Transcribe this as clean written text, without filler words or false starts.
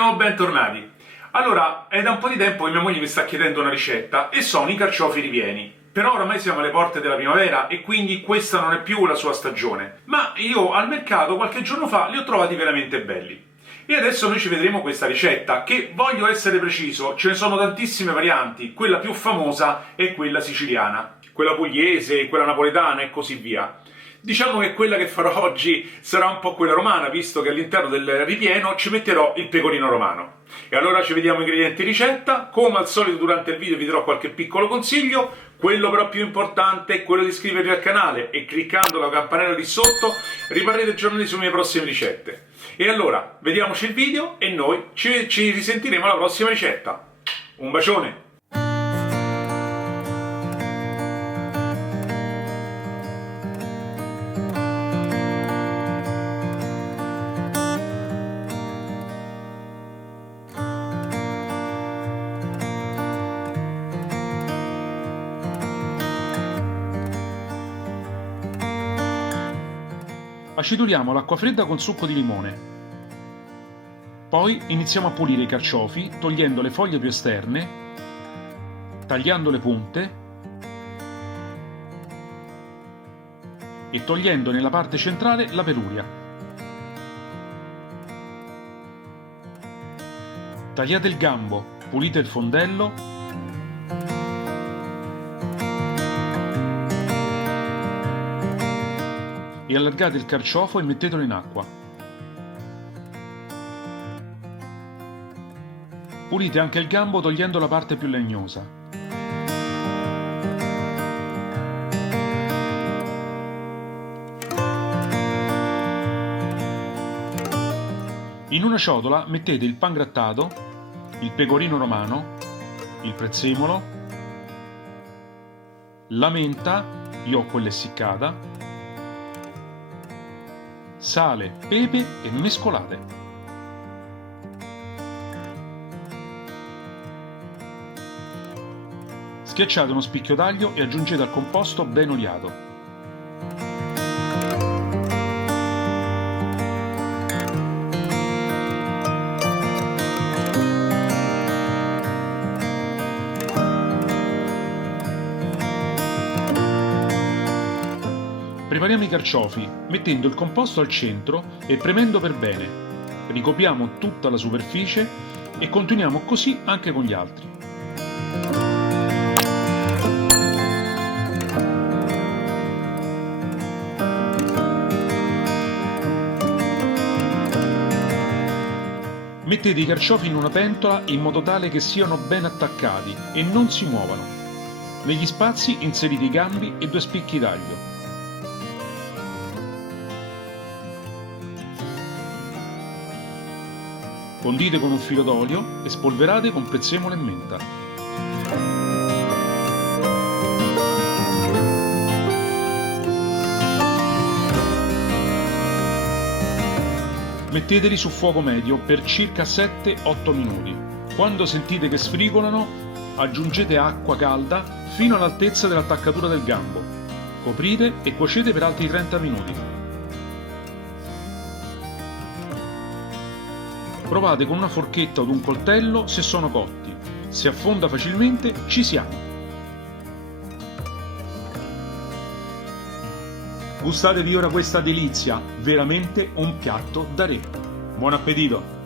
nuovo bentornati. Allora, è da un po' di tempo che mia moglie mi sta chiedendo una ricetta e sono i carciofi ripieni. Però oramai siamo alle porte della primavera e quindi questa non è più la sua stagione. Ma io al mercato qualche giorno fa li ho trovati veramente belli. E adesso noi ci vedremo questa ricetta, che, voglio essere preciso, ce ne sono tantissime varianti. Quella più famosa è quella siciliana, quella pugliese, quella napoletana e così via. Diciamo che quella che farò oggi sarà un po' quella romana, visto che all'interno del ripieno ci metterò il pecorino romano. E allora ci vediamo ingredienti ricetta. Come al solito durante il video vi darò qualche piccolo consiglio. Quello però più importante è quello di iscrivervi al canale e cliccando la campanella lì sotto rimarrete aggiornati sulle mie prossime ricette. E allora, vediamoci il video e noi ci risentiremo alla prossima ricetta. Un bacione! Acidoliamo l'acqua fredda con succo di limone. Poi iniziamo a pulire i carciofi togliendo le foglie più esterne, tagliando le punte e togliendo nella parte centrale la peluria. Tagliate il gambo, pulite il fondello e allargate il carciofo e mettetelo in acqua. Pulite anche il gambo togliendo la parte più legnosa. In una ciotola mettete il pangrattato, il pecorino romano, il prezzemolo, la menta, io ho quella essiccata, sale, pepe e mescolate. Schiacciate uno spicchio d'aglio e aggiungete al composto ben oliato. Prepariamo i carciofi mettendo il composto al centro e premendo per bene. Ricopriamo tutta la superficie e continuiamo così anche con gli altri. Mettete i carciofi in una pentola in modo tale che siano ben attaccati e non si muovano. Negli spazi inserite i gambi e 2 spicchi d'aglio. Condite con un filo d'olio e spolverate con prezzemolo e menta. Metteteli su fuoco medio per circa 7-8 minuti. Quando sentite che sfrigolano, aggiungete acqua calda fino all'altezza dell'attaccatura del gambo. Coprite e cuocete per altri 30 minuti. Provate con una forchetta o un coltello se sono cotti. Se affonda facilmente, ci siamo. Gustatevi ora questa delizia, veramente un piatto da re. Buon appetito!